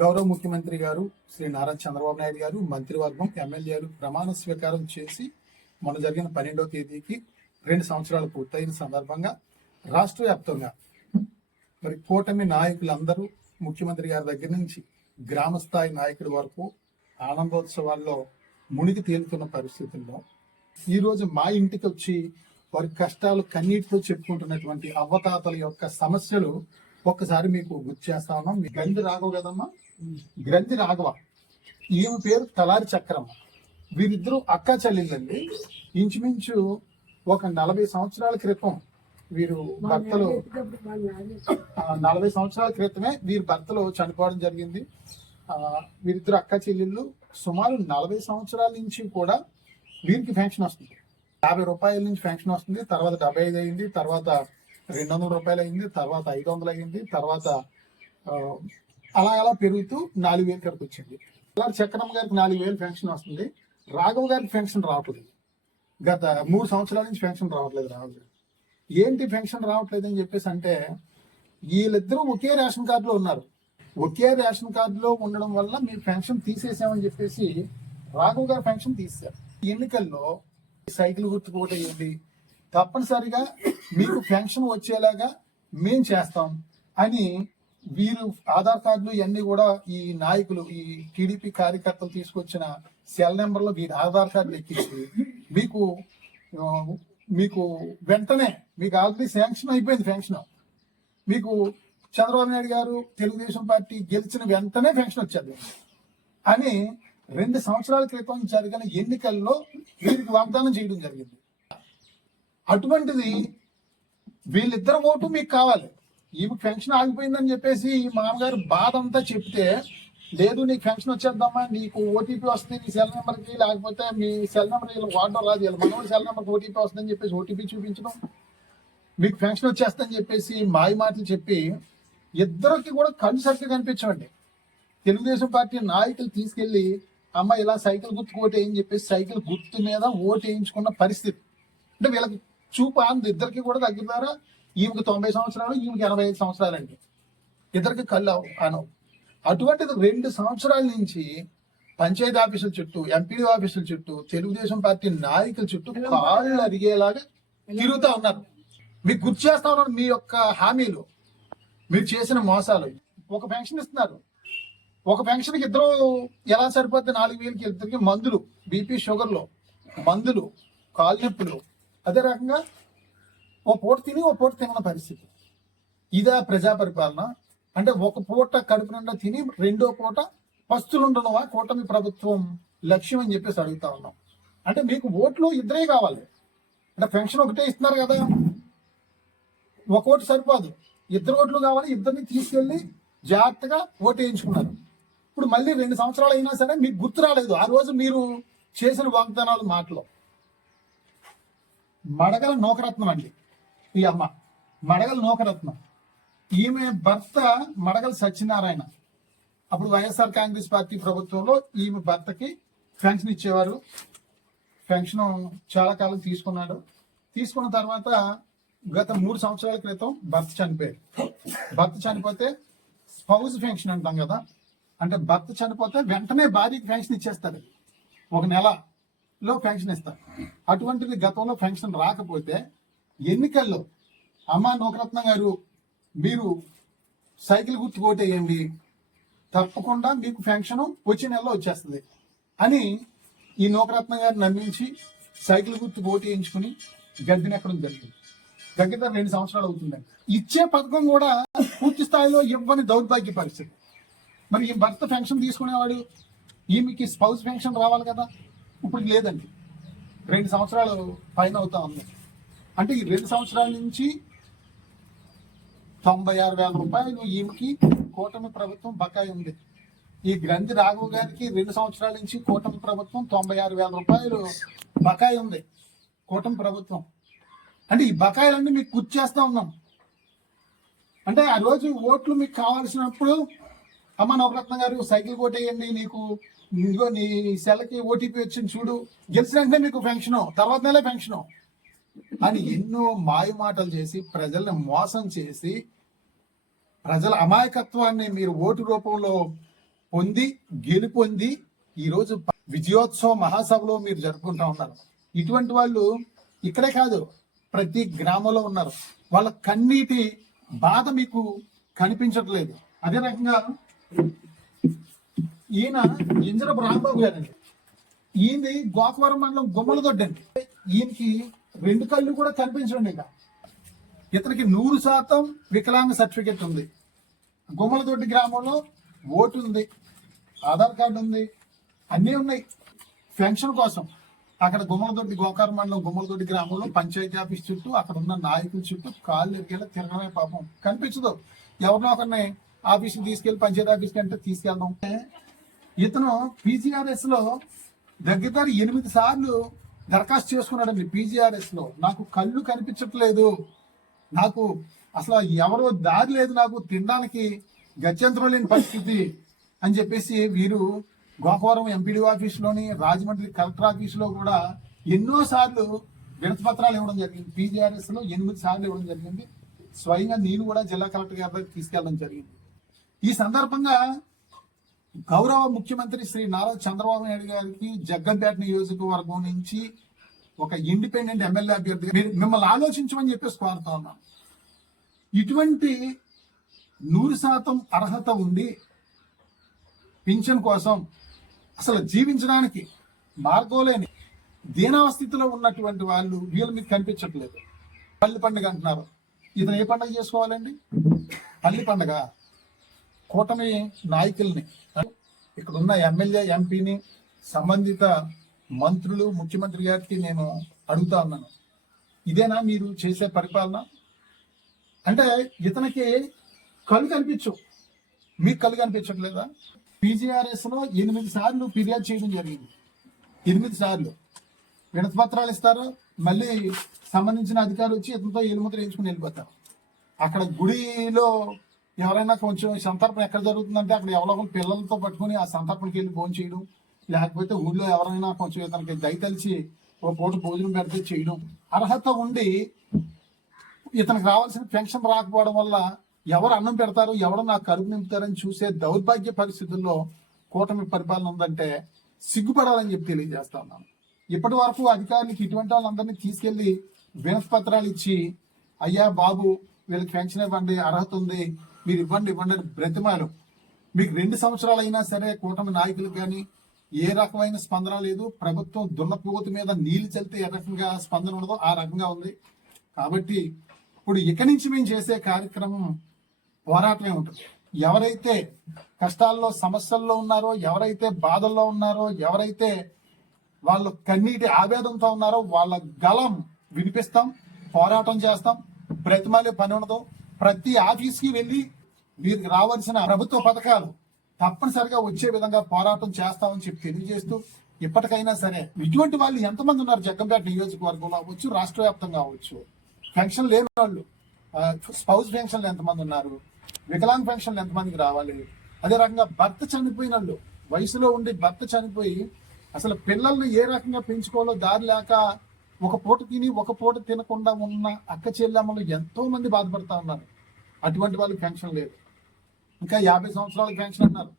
గౌరవ ముఖ్యమంత్రి గారు శ్రీ నారా చంద్రబాబు నాయుడు గారు మంత్రివర్గం ఎమ్మెల్యేలు ప్రమాణ స్వీకారం చేసి మొన్న జరిగిన 12వ తేదీకి 2 సంవత్సరాలు పూర్తయిన సందర్భంగా రాష్ట్ర వ్యాప్తంగా మరి కూటమి నాయకులందరూ ముఖ్యమంత్రి గారి దగ్గర నుంచి గ్రామ స్థాయి నాయకుడి వరకు ఆనందోత్సవాల్లో మునిగి తేలుతున్న పరిస్థితుల్లో ఈరోజు మా ఇంటికి వచ్చి వారి కష్టాలు కన్నీటితో చెప్పుకుంటున్నటువంటి అవ్వతాతల యొక్క సమస్యలు ఒక్కసారి మీకు గుర్తు చేస్తా ఉన్నాం. గ్రంథి రాఘవ కదమ్మా, గ్రంథి రాఘవ, ఈమె పేరు తలారి చక్రమ్మ. వీరిద్దరూ అక్కా చెల్లెళ్ళండి. ఇంచుమించు ఒక 40 సంవత్సరాల క్రితం వీరు భర్తలు 40 సంవత్సరాల క్రితమే వీరి భర్తలు చనిపోవడం జరిగింది. వీరిద్దరు అక్క చెల్లెళ్ళు సుమారు 40 సంవత్సరాల నుంచి కూడా వీరికి పెన్షన్ వస్తుంది. 50 రూపాయల నుంచి పెన్షన్ వస్తుంది. తర్వాత 75 అయింది, తర్వాత 200 రూపాయలు అయింది, తర్వాత 500 అయింది, తర్వాత అలా పెరుగుతూ 4,000 వరకు వచ్చింది. అలా చక్రమ్మ గారికి 4,000 పెన్షన్ వస్తుంది. రాఘవ గారికి పెన్షన్ రావట్లేదు. గత 3 సంవత్సరాల నుంచి పెన్షన్ రావట్లేదు. రాఘవ గారు ఏంటి పెన్షన్ రావట్లేదు అని చెప్పేసి అంటే, వీళ్ళిద్దరూ ఒకే రేషన్ కార్డులో ఉన్నారు. ఒకే రేషన్ కార్డులో ఉండడం వల్ల మీరు పెన్షన్ తీసేసామని చెప్పేసి రాఘవ గారు పెన్షన్ తీశారు. ఎన్నికల్లో సైకిల్ గుర్తుకు ఓటేయండి, తప్పనిసరిగా మీకు పెన్షన్ వచ్చేలాగా మేం చేస్తాం అని వీరు ఆధార్ కార్డులు ఇవన్నీ కూడా ఈ నాయకులు, ఈ టీడీపీ కార్యకర్తలు తీసుకొచ్చిన సెల్ నెంబర్లో వీరి ఆధార్ కార్డులు ఎక్కించి మీకు వెంటనే మీకు ఆల్రెడీ శాంక్షన్ అయిపోయింది. పెన్షన్ మీకు చంద్రబాబు నాయుడు గారు తెలుగుదేశం పార్టీ గెలిచిన వెంటనే పెన్షన్ వచ్చేది అని 2 సంవత్సరాల క్రితం జరిగిన ఎన్నికల్లో వీరికి వాగ్దానం చేయడం జరిగింది. అటువంటిది వీళ్ళిద్దరు ఓటు మీకు కావాలి. ఈమె పెన్షన్ ఆగిపోయిందని చెప్పేసి ఈ మామగారు బాధ అంతా చెప్తే, లేదు నీకు పెన్షన్ వచ్చేద్దామా, నీకు ఓటీపీ వస్తుంది నీ సెల్ నెంబర్కి, లేకపోతే మీ సెల్ నెంబర్ వీళ్ళు వాడడం రాదు, వీళ్ళ మనోడి సెల్ నెంబర్కి ఓటీపీ వస్తుందని చెప్పేసి ఓటీపీ చూపించడం, మీకు పెన్షన్ వచ్చేస్తుందని చెప్పేసి మాయ మాటలు చెప్పి ఇద్దరికి కూడా కళ్ళు సరిగ్గా కనిపించండి. తెలుగుదేశం పార్టీ నాయకులు తీసుకెళ్లి అమ్మ ఇలా సైకిల్ గుర్తుకు ఓటు వేయని చెప్పేసి సైకిల్ గుర్తు మీద ఓటు వేయించుకున్న పరిస్థితి. అంటే వీళ్ళకి చూపు అంది. ఇద్దరికి కూడా దగ్గర ఈమెకి 90 సంవత్సరాలు, ఈమెకి 85 సంవత్సరాలు అండి. ఇద్దరికి కళ్ళు అనవు. అటువంటిది 2 సంవత్సరాల నుంచి పంచాయతీ ఆఫీసుల చుట్టూ, ఎంపీడీ ఆఫీసుల చుట్టూ, తెలుగుదేశం పార్టీ నాయకుల చుట్టూ కాళ్ళు అరిగేలాగా తిరుగుతూ ఉన్నారు. మీకు గుర్తు చేస్తా ఉన్నారు మీ యొక్క హామీలు, మీరు చేసిన మోసాలు. ఒక పెన్షన్ ఇస్తున్నారు, ఒక పెన్షన్కి ఇద్దరు ఎలా సరిపోతే 4,000కి ఇద్దరికి మందులు, బీపీ షుగర్లు మందులు, కాలు నొప్పులు, అదే రకంగా ఓ పూట తిని ఓ పూట తిన్న పరిస్థితి. ఇదే ప్రజా పరిపాలన అంటే? ఒక పూట కడుపు నిండా తిని రెండో పూట పస్తులుండడమా కూటమి ప్రభుత్వం లక్ష్యం అని చెప్పేసి అడుగుతా ఉన్నాం. అంటే మీకు ఓట్లు ఇద్దరే కావాలి. అంటే పెన్షన్ ఒకటే ఇస్తున్నారు కదా, ఒక ఓటు సరిపోదు, 2 ఓట్లు కావాలి. ఇద్దరిని తీసుకెళ్లి జాగ్రత్తగా ఓటు వేయించుకున్నారు. ఇప్పుడు మళ్ళీ 2 సంవత్సరాలు అయినా సరే మీకు గుర్తు రాలేదు ఆ రోజు మీరు చేసిన వాగ్దానాలు, మాటలు. మడగల నూకరత్నం అండి ఈ అమ్మ, మడగల నూకరత్నం. ఈమె భర్త మడగల సత్యనారాయణ. అప్పుడు వైఎస్ఆర్ కాంగ్రెస్ పార్టీ ప్రభుత్వంలో ఈమె భర్తకి పెన్షన్ ఇచ్చేవారు. పెన్షన్ చాలా కాలం తీసుకున్నాడు. తీసుకున్న తర్వాత గత 3 సంవత్సరాల క్రితం భర్త చనిపోయారు. భర్త చనిపోతే స్పౌజ్ పెన్షన్ అంటాం కదా, అంటే భర్త చనిపోతే వెంటనే భార్యకి పెన్షన్ ఇచ్చేస్తారు, 1 నెలలో పెన్షన్ ఇస్తారు. అటువంటిది గతంలో పెన్షన్ రాకపోతే ఎన్నికల్లో అమ్మ నూకరత్నం గారు మీరు సైకిల్ గుర్తు ఓటేయండి, తప్పకుండా మీకు పెన్షన్ వచ్చే నెలలో వచ్చేస్తుంది అని ఈ నూకరత్నం గారు నమ్మించి సైకిల్ గుర్తు ఓటేయించుకుని గద్దెనెక్కడం జరిగింది. దగ్గర 2 సంవత్సరాలు అవుతుందండి. ఇచ్చే పథకం కూడా పూర్తి స్థాయిలో ఇవ్వని దౌర్భాగ్య పరిస్థితి. మరి ఈ భర్త పెన్షన్ తీసుకునేవాడు, ఈమెకి స్పౌస్ పెన్షన్ రావాలి కదా, ఇప్పుడు లేదండి. 2 సంవత్సరాలు పైన అవుతా ఉంది. అంటే ఈ 2 సంవత్సరాల నుంచి 96,000 రూపాయలు ఈమెకి కూటమి ప్రభుత్వం బకాయి ఉంది. ఈ గ్రంథి రాఘవ గారికి 2 సంవత్సరాల నుంచి కూటమి ప్రభుత్వం 96,000 రూపాయలు బకాయి ఉంది కూటమి ప్రభుత్వం. అంటే ఈ బకాయిలన్నీ మీకు గుర్తు చేస్తా ఉన్నాం. అంటే ఆ రోజు ఓట్లు మీకు కావాల్సినప్పుడు అమ్మ నవరత్న గారు సైకిల్ కొట్టేయండి, నీకు ఇదిగో నీ సెల్కి ఓటీపీ వచ్చింది చూడు, గెలిచిన వెంటనే మీకు పెన్షన్, తర్వాత నెలే పెన్షన్ అని ఎన్నో మాయ మాటలు చేసి ప్రజల్ని మోసం చేసి ప్రజల అమాయకత్వాన్ని మీరు ఓటు రూపంలో పొంది గెలుపొంది ఈరోజు విజయోత్సవ మహాసభలో మీరు జరుపుకుంటా ఉన్నారు. ఇటువంటి వాళ్ళు ఇక్కడే కాదు, ప్రతి గ్రామంలో ఉన్నారు. వాళ్ళ కన్నీటి బాధ మీకు కనిపించట్లేదు. అదే రకంగా ఈయన ఇంజరపు రాంబాబు గారండి. ఈయనది గోకవరం మండలం గుమ్మలదొడ్డండి. ఈయనకి 2 కళ్ళు కూడా కనిపించండి. ఇతనికి 100% వికలాంగ సర్టిఫికెట్ ఉంది. గుమ్మలదొడ్డి గ్రామంలో ఓటు ఉంది, ఆధార్ కార్డు ఉంది, అన్నీ ఉన్నాయి. పెన్షన్ కోసం అక్కడ గుమ్మలదొడ్డి గోకారం మండలం గుమ్మలదొడ్డి గ్రామంలో పంచాయతీ ఆఫీస్ చుట్టూ అక్కడ ఉన్న నాయకుల చుట్టూ కాళ్ళు ఎరిగేలా తిరగడమే పాపం. కనిపించదు. ఎవరినో ఒకరిని ఆఫీస్కి తీసుకెళ్లి పంచాయతీ ఆఫీస్కి అంటే తీసుకెళ్దాం. ఇతను పీజీఆర్ఎస్ లో దగ్గర 8 సార్లు దరఖాస్తు చేసుకున్నాడండి. పీజీఆర్ఎస్ లో నాకు కళ్ళు కనిపించట్లేదు, నాకు అసలు ఎవరో దారి లేదు, నాకు తినడానికి గత్యంతరం లేని పరిస్థితి అని చెప్పేసి వీరు గోకవరం ఎంపీడీ ఆఫీసులోని రాజమండ్రి కలెక్టర్ ఆఫీసులో కూడా ఎన్నో సార్లు వినతి పత్రాలు ఇవ్వడం జరిగింది. పీజీఆర్ఎస్ లో 8 సార్లు ఇవ్వడం జరిగింది. స్వయంగా నేను కూడా జిల్లా కలెక్టర్ గారి దగ్గర తీసుకెళ్ళడం జరిగింది. ఈ సందర్భంగా గౌరవ ముఖ్యమంత్రి శ్రీ నారా చంద్రబాబు నాయుడు గారికి జగ్గంపేట నియోజకవర్గం నుంచి ఒక ఇండిపెండెంట్ ఎమ్మెల్యే అభ్యర్థిగా మిమ్మల్ని ఆలోచించమని చెప్పేసి కోరుతా ఉన్నాను. ఇటువంటి 100% అర్హత ఉండి పింఛన్ కోసం అసలు జీవించడానికి మార్గం లేని దీనావస్థితిలో ఉన్నటువంటి వాళ్ళు వీళ్ళు మీకు కనిపించట్లేదు. పల్లి పండుగ అంటున్నారు. ఇతను ఏ పండుగ చేసుకోవాలండి? పల్లి పండుగ. కూటమి నాయకుల్ని, ఇక్కడ ఉన్న ఎమ్మెల్యే ఎంపీని, సంబంధిత మంత్రులు, ముఖ్యమంత్రి గారికి నేను అడుగుతా ఉన్నాను, ఇదేనా మీరు చేసే పరిపాలన? అంటే ఇతనికి కళ్ళు కనిపించు, మీకు కళ్ళు కనిపించట్లేదా? పీజీఆర్ఎస్ లో 8 సార్లు ఫిర్యాదు చేయడం జరిగింది. 8 సార్లు వినతి పత్రాలు ఇస్తారు, మళ్ళీ సంబంధించిన అధికారులు వచ్చి ఇతనితో ఏలుముద్ర వేయించుకుని వెళ్ళిపోతారు. అక్కడ గుడిలో ఎవరైనా కొంచెం సంతర్పణ ఎక్కడ జరుగుతుందంటే అక్కడ ఎవరో పిల్లలతో పట్టుకుని ఆ సంతర్పణకి వెళ్ళి భోజనం చేయడం, లేకపోతే ఊళ్ళో ఎవరైనా కొంచెం ఇతనికి దయతలిచి ఓ పూట భోజనం పెడితే చేయడం. అర్హత ఉండి ఇతనికి రావాల్సిన పెన్షన్ రాకపోవడం వల్ల ఎవరు అన్నం పెడతారు, ఎవరు నాకు కడుపు నింపుతారని చూసే దౌర్భాగ్య పరిస్థితుల్లో కూటమి పరిపాలన ఉందంటే సిగ్గుపడాలని చెప్పి తెలియజేస్తా ఉన్నాను. ఇప్పటి వరకు అధికారులకు ఇటువంటి వాళ్ళందరినీ తీసుకెళ్లి వినతి పత్రాలు ఇచ్చి, అయ్యా బాబు వీళ్ళకి పెన్షన్ ఇవ్వండి, అర్హత ఉంది, మీరు ఇవ్వండి అని బ్రతిమాలు. మీకు 2 సంవత్సరాలు అయినా సరే కూటమి నాయకులకు కానీ ఏ రకమైన స్పందన లేదు. ప్రభుత్వం దున్నపోతు మీద నీళ్లు చల్లితే ఏ రకంగా స్పందన ఉండదో ఆ రకంగా ఉంది. కాబట్టి ఇప్పుడు ఇక నుంచి మేము చేసే కార్యక్రమం పోరాటమే ఉంటుంది. ఎవరైతే కష్టాల్లో సమస్యల్లో ఉన్నారో, ఎవరైతే బాధల్లో ఉన్నారో, ఎవరైతే వాళ్ళు కన్నీటి ఆవేదంతో ఉన్నారో వాళ్ళ గలం వినిపిస్తాం, పోరాటం చేస్తాం. బ్రతిమాలే పని ఉండదు. ప్రతి ఆఫీస్కి వెళ్ళి వీరికి రావాల్సిన ప్రభుత్వ పథకాలు తప్పనిసరిగా వచ్చే విధంగా పోరాటం చేస్తామని చెప్పి తెలియజేస్తూ, ఇప్పటికైనా సరే ఇటువంటి వాళ్ళు ఎంతమంది ఉన్నారు జగ్గంపేట నియోజకవర్గంలో అవ్వచ్చు, రాష్ట్ర వ్యాప్తంగా అవ్వచ్చు, పెన్షన్ లేని వాళ్ళు, స్పౌస్ పెన్షన్లు ఎంతమంది ఉన్నారు, వికలాంగ పెన్షన్లు ఎంతమందికి రావాలి, అదే రకంగా భర్త చనిపోయిన వాళ్ళు, వయసులో ఉండి భర్త చనిపోయి అసలు పిల్లల్ని ఏ రకంగా పెంచుకోవాలో దారి లేక ఒక పూట తిని ఒక పూట తినకుండా ఉన్న అక్క చెల్లెమ్మలు ఎంతో మంది బాధపడతా ఉన్నారు. అటువంటి వాళ్ళకి పెన్షన్ లేదు. ఇంకా 50 సంవత్సరాలకు పెన్షన్ అన్నారు,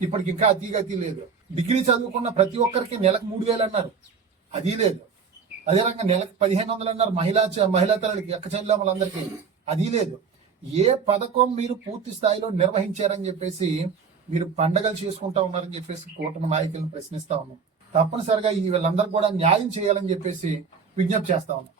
ఇప్పటికి ఇంకా అతి లేదు. డిగ్రీ చదువుకున్న ప్రతి ఒక్కరికి నెలకు 3,000 అన్నారు, అది లేదు. అదే రకంగా నెలకు 1,500 అన్నారు మహిళా తల్లికి, అక్క చెల్లెమ్మలందరికీ, అది లేదు. ఏ పథకం మీరు పూర్తి స్థాయిలో నిర్వహించారని చెప్పేసి మీరు పండగలు చేసుకుంటా ఉన్నారని చెప్పేసి కూటమి నాయకులను ప్రశ్నిస్తా ఉన్నాం. తప్పనిసరిగా వీళ్ళందరూ కూడా న్యాయం చేయాలని చెప్పేసి విజ్ఞప్తి చేస్తా ఉన్నాం.